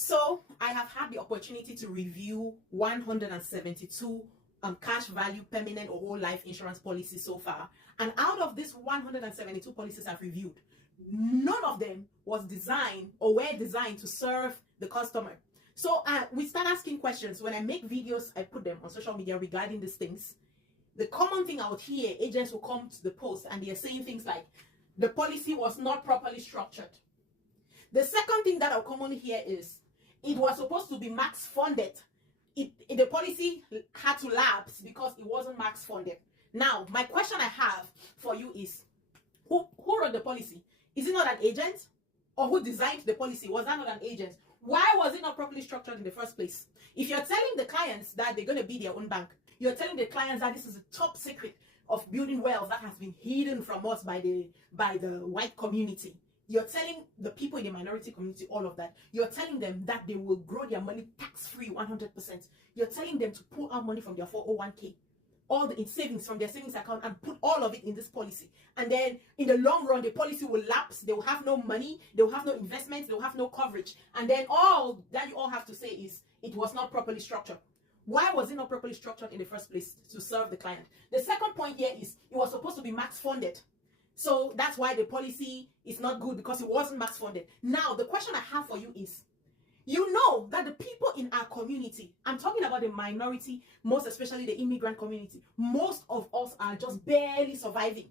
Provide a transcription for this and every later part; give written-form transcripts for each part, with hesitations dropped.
So I have had the opportunity to review 172 cash value permanent or whole life insurance policies so far. And out of these 172 policies I've reviewed, none of them was designed or were designed to serve the customer. So we start asking questions. When I make videos, I put them on social media regarding these things. The common thing I would hear, agents will come to the post and they're saying things like, the policy was not properly structured. The second thing that I'll commonly hear is, it was supposed to be max funded. The policy had to lapse because it wasn't max funded. Now, my question I have for you is, who wrote the policy? Is it not an agent? Or who designed the policy? Was that not an agent? Why was it not properly structured in the first place? If you're telling the clients that they're going to be their own bank, you're telling the clients that this is a top secret of building wealth that has been hidden from us by the white community. You're telling the people in the minority community all of that. You're telling them that they will grow their money tax-free 100%. You're telling them to pull out money from their 401k, all the savings from their savings account, and put all of it in this policy. And then in the long run, the policy will lapse. They will have no money. They will have no investments. They will have no coverage. And then all that you all have to say is, it was not properly structured. Why was it not properly structured in the first place to serve the client? The second point here is, it was supposed to be max funded. So that's why the policy is not good, because it wasn't max funded. Now, the question I have for you is, you know that the people in our community, I'm talking about the minority, most especially the immigrant community, most of us are just barely surviving.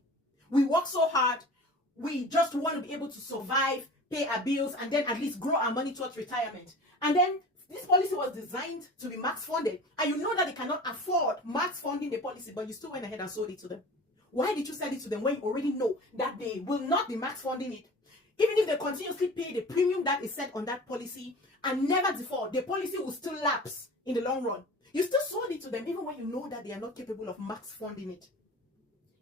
We work so hard. We just want to be able to survive, pay our bills, and then at least grow our money towards retirement. And then this policy was designed to be max funded. And you know that they cannot afford max funding the policy, but you still went ahead and sold it to them. Why did you sell it to them when you already know that they will not be max funding it? Even if they continuously pay the premium that is set on that policy and never default, the policy will still lapse in the long run. You still sold it to them even when you know that they are not capable of max funding it.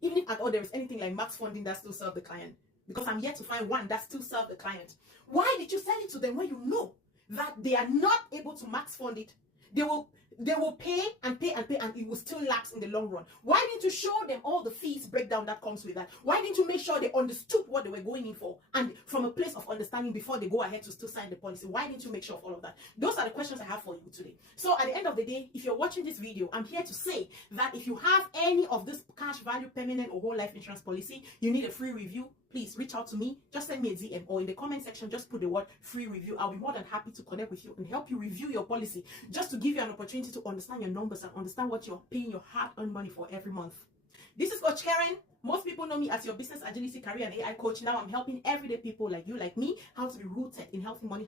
Even if at all there is anything like max funding that still serves the client. Because I'm yet to find one that still serves the client. Why did you sell it to them when you know that they are not able to max fund it? They will pay and pay and pay, and it will still lapse in the long run. Why didn't you show them all the fees breakdown that comes with that? Why didn't you make sure they understood what they were going in for, and from a place of understanding before they go ahead to still sign the policy? Why didn't you make sure of all of that? Those are the questions I have for you today. So at the end of the day, if you're watching this video, I'm here to say that if you have any of this cash value permanent or whole life insurance policy, you need a free review, please reach out to me. Just send me a DM, or in the comment section, just put the word free review. I'll be more than happy to connect with you and help you review your policy, just to give you an opportunity to understand your numbers and understand what you're paying your hard-earned money for every month. This is Coach Karen. Most people know me as your business agility, career, and AI coach. Now I'm helping everyday people like you, like me, how to be rooted in healthy money